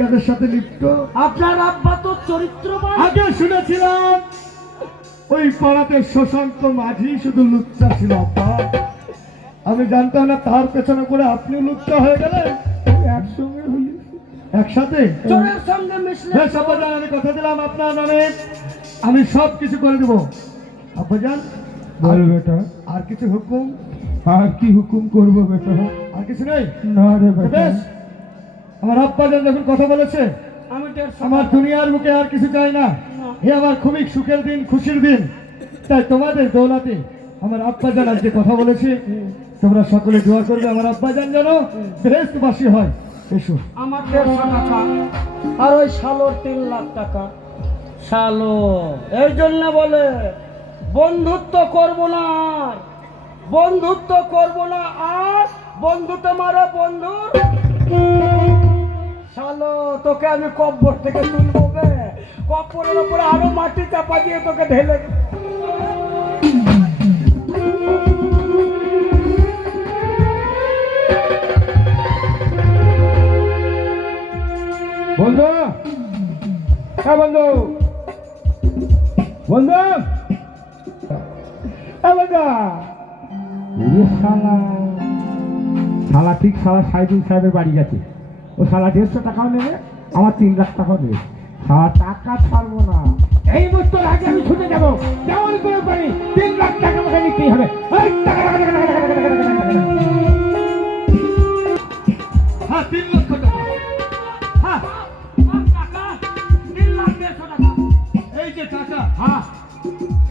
কাদের সাথে লিপ্ত? আপনার আব্বা তো চরিত্রবান। আগে শুনেছিলাম ওই পাড়াতে শশাঙ্ক মাঝি শুধু লুচ্চা ছিল। আব্বা, আমি জানতাম না তার পেছনে করে আপনি লুচ্চা হয়ে গেলেন। একসঙ্গে হলি, একসাথে চোরের সঙ্গে মিশলে। বেশ আব্বাজান, আমি কথা দিলাম আপনার নামে আমি সব কিছু করে দেবো। আব্বাজান বল বেটা, আর কিছু হুকুম? আর কি হুকুম করবো বেটা? আর কিছু নেই? না রে তো বেটা। বেশ, আমার আব্বাজান যখন কথা বলেছে, আমি আমার দুনিয়ার বুকে আর কিছু চাই না। এ আমার খুবই সুখের দিন, খুশির দিন। তাই তোমাদের দৌলাতে আমার আব্বাজান আজকে কথা বলেছে, তোমরা সকলে দোয়া করবে আমার আব্বাজান যেন বেহেশতবাসী হয়। এসো। আমার 150 টাকা আর ওই শালোর 3 লাখ টাকা। শালো এই জন্য বলে বন্ধুত্ব করব না, আর বন্ধুত্ব করব না, আর বন্ধু তোমারও বন্ধুর। শালো তোকে আমি কব্বর থেকে তুলবো বে, কব্বরের উপরে আরো মাটি চাপা দিয়ে তোকে ঢেলে দেব। বন্ধু, হ্যাঁ বন্ধু, বন্ধু, বন্ধু, শালা শালা ঠিক শালা সাইদুল সাহেবের বাড়ি গেছে। ও শালা 150 টাকাও নেবে, আমার 3 লাখ টাকাও নেবে। শালা টাকা ছাড়বো না, এই মুহূর্তের আগে আমি ছুটে যাবো। যেমন করে পারি 3 লাখ টাকা আমাকে নিতেই হবে। এই টাকা, টাকা, টাকা, টাকা, টাকা, টাকা, টাকা, টাকা, টাকা। হ্যাঁ, 3 লক্ষ টাকা। হ্যাঁ, টাকা 3 লাখ 150 টাকা। এই যে টাকা, হ্যাঁ,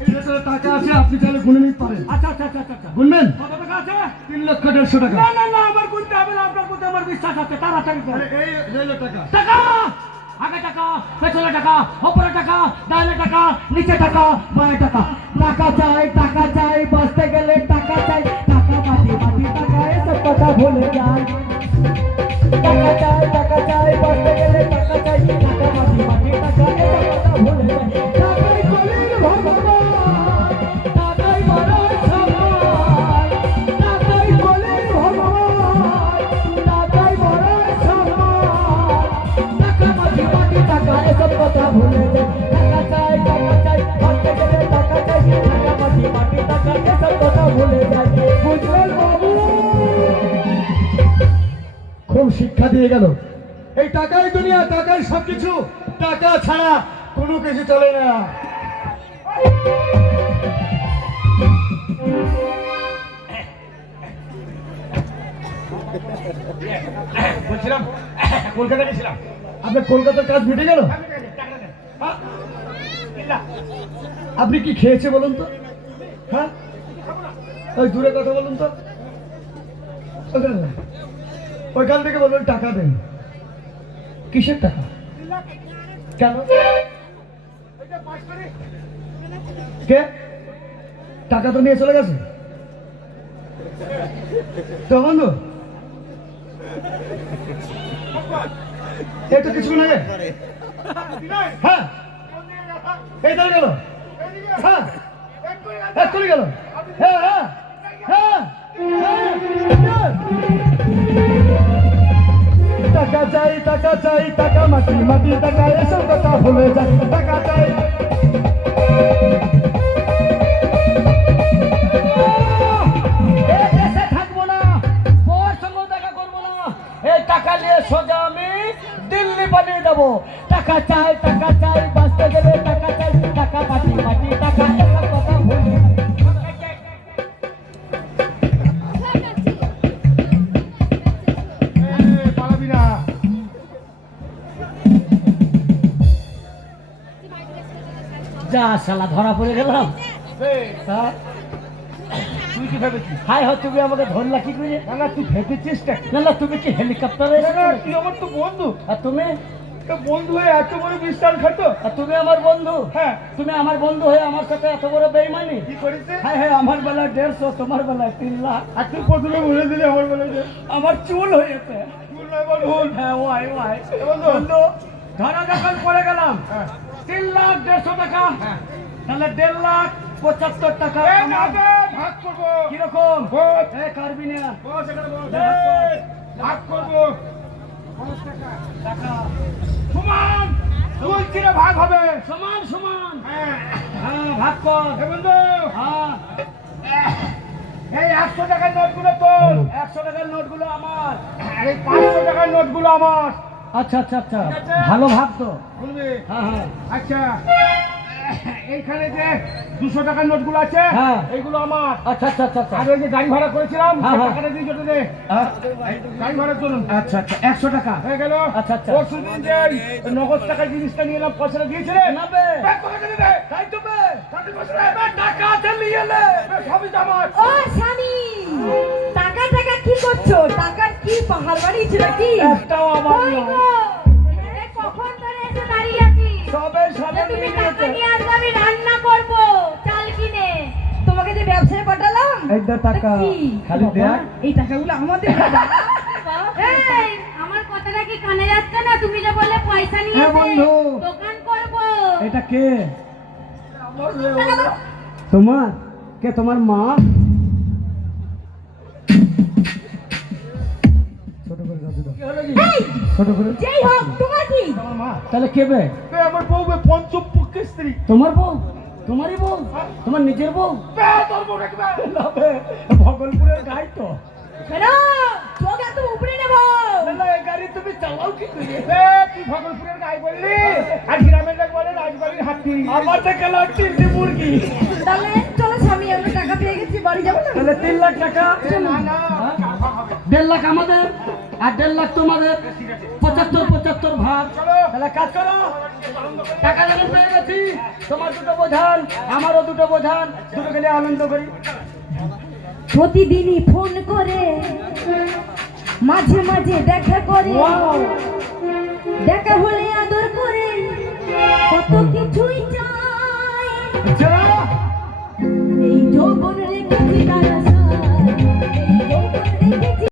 এই ভেতরে টাকা আছে, আপনি চাইলে গুনে নিতে পারেন। আচ্ছা আচ্ছা আচ্ছা আচ্ছা। গুনবেন? কত টাকা আছে? 3 লক্ষ 150 টাকা। না না না, আমার গুনতে হবে না, আপনার প্রতি আমার বিশ্বাস আছে। তাড়াতাড়ি করুন। আরে এই রইল টাকা। টাকা, আগে টাকা, পেছনে টাকা, ওপরে টাকা, ডানে টাকা, নিচে টাকা, বামে টাকা। টাকা চাই, বাঁচতে গেলে টাকা চাই। টাকা মাটি মাটি টাকা, এসব কথা ভুলে যান। টাকা চাই, বাঁচতে গেলে টাকা চাই। টাকা মাটি মাটি টাকা, এসব কথা ভুলে যান। টাকাই কলির ভগবান, টাকাই বড় সম্মান। টাকাই কলির ভগবান, টাকাই বড় সম্মান। টাকা মাটি মাটি টাকা, এসব কথা ভুলে যান। টাকা চাই, বাঁচতে গেলে টাকা চাই। টাকা মাটি মাটি টাকা, এসব কথা ভুলে যান। বুঝলেন বাবু? খুব শিক্ষা দিয়ে গেল। এই টাকাই দুনিয়া, টাকাই সবকিছু। টাকা ছাড়া কোনো কিছু চলে না। বলছিলাম কলকাতা গেছিলাম। আপনার কলকাতার কাজ মিটে গেল? হ্যাঁ? আপনি কি খেয়েছে বলুন তো? হ্যাঁ, ওই দূরে কথা বলুন তো। ওখানে না। ওইখান থেকে বলবেন টাকা দেন। কিসের টাকা? কেন? কে টাকা তো নিয়ে চলে গেছে তো বন্ধু। এই তো কিছু না। হ্যাঁ, এই তো গেল। হ্যাঁ, এক্ষুনি গেল। হ্যাঁ হ্যাঁ হ্যাঁ হ্যাঁ। টাকা চাই, টাকা মাটি মাটি টাকা, এসব কথা ভুলে যায়। টাকা চাই। এই দেশে থাকবো না, বউয়ের সঙ্গেও দেখা করবো না। এই টাকা নিয়ে সোজা আমি দিল্লি পালিয়ে যাবো। টাকা চাই, বাঁচতে গেলে টাকা চাই। টাকা মাটি মাটি টাকা, এসব কথা ভুলে যান। পালাবি না। যা শালা ধরা পড়ে গেলাম। হ্যাঁ? তুই কি ভেবেছিস? হাই হয়, তুমি আমাকে ধরলা কি করে? না না, তুই ভেবেছিস না। না তুমি কি হেলিকপ্টারে না, না, এসেছো? তুই আমার তো বন্ধু। আর তুমি? তো বন্ধু হয়ে এত বড় বিশ্বাসঘাতক। আর তুমি আমার বন্ধু? হ্যাঁ। তুমি আমার বন্ধু হয়ে আমার সাথে এত বড় বেইমানি? কি করেছে? হ্যাঁ হ্যাঁ, আমার বেলায় 150, তোমার বেলায় 3 লাখ। আর তুই প্রথমে বলে দিলি আমার বলে যে আমার চুল হয়েছে। ভুল নয় বল ভুল। হ্যাঁ ওয়াই বন্ধু। বন্ধু, ধরা যখন পড়ে গেলাম হ্যাঁ। 3 লাখ 150 টাকা, হ্যাঁ। তাহলে 1.5 লাখ 75 টাকা। এ না দে, ভাগ করবো। কিরকম? বল। এ কারবি না। বস এখানে বস। এই, ভাগ করবো। সমান দুই তিনে ভাগ হবে। সমান সমান। হ্যাঁ হ্যাঁ ভাগ কর। এ বন্ধু, হ্যাঁ এই 100 টাকার নোটগুলো তোর, 100 টাকার নোটগুলো আমার। আর এই 500 টাকার নোটগুলো আমার। আচ্ছা আচ্ছা আচ্ছা, ঠিক আছে। ভালো ভাগ তো। বুঝলি? হ্যাঁ হ্যাঁ আচ্ছা, এইখানে যে 200 টাকার নোটগুলো আছে, হ্যাঁ। এইগুলো আমার। আচ্ছা আচ্ছা আচ্ছা আচ্ছা আর ওই যে গাড়ি ভাড়া করেছিলাম, হ্যাঁ, সেই হ্যাঁ। টাকাটা দিয়ে যেতে দে। হ্যাঁ। গাড়ি ভাড়া চলুন। আচ্ছা আচ্ছা 100 টাকা। হয়ে গেল। আচ্ছা, আচ্ছা। পরশুদিন যে ওই নগদ টাকার জিনিসটা নিয়ে এলাম, পয়সাটা দিয়েছিলে? না বে। ব্যাগ কোথায় দিলি রে? তাই তো বে। কাকে পয়সা রে? টাকা আছে নিয়ে এলে। সবই তো আমার। ও স্বামী, টাকা টাকা কি করছো? টাকার কি পাহাড় বাড়িয়েছো নাকি? একটাও আমার কই নয়। গো? এই কখন ধরে এসে দাঁড়িয়ে আছি? সবে সবে যে তুমি নিয়ে টাকা নিয়েছে। নিয়ে আসবে, আমি রান্না করব চাল কিনে। তোমাকে যে ব্যবসায় পাঠালাম, এই দে টাকা। তা কি? খালি বাবা, দেখ। এই টাকাগুলো আমাদের দাদা। এই, আমার কথাটা কি কানে যাচ্ছে না? তুমি যে বললে পয়সা নিয়ে হ্যাঁ, বন্ধু। দোকান করবো। এটা কে? তোমার কে? তোমার মা? ছোট করে দাও, দাও। কি হলো কি? এই, ছোট করে। যেই হোক, তোমার কি? আমার মা। তাহলে কে বে? বে, আমার বউ বে, পঞ্চম পক্ষের স্ত্রী। তোমার বউ? তোমারই বউ? তোমার নিজের বউ? বে, তোর বউ নাকি বে? না বে, ভগলপুরের গাই তো। শোনো, চোখ এত উপরে নেবো। না না, এই গাড়ি তুমি চালাও কি করে? বে, তুই ভগলপুরের গাই বললি? আর গ্রামের লোক বলে রাজবাড়ির হাতি। আমার থেকে লাখ 3টি মুরগি। তাহলে চলো স্বামী, আমরা টাকা পেয়ে গেছি, বাড়ি যাবো না? তাহলে 3 লাখ টাকা। না, না, হ্যাঁ? চার ভাগ হবে। 1.5 লাখ আমাদের আর 1.5 লাখ তোমাদের। 75 ভাগ। চলো। তাহলে কাজ করো, টাকা যখন পেয়ে গেছি, তোমার দুটো বোঝান, আমারও দুটো বোঝান, দুটো গেলে আনন্দ করি। প্রতিদিনই ফোন করে, মাঝে মাঝে দেখা করে, Wow! দেখা হলে আদর করে, কত কিছুই চাই। যা। এই যৌবন রেখেছি তার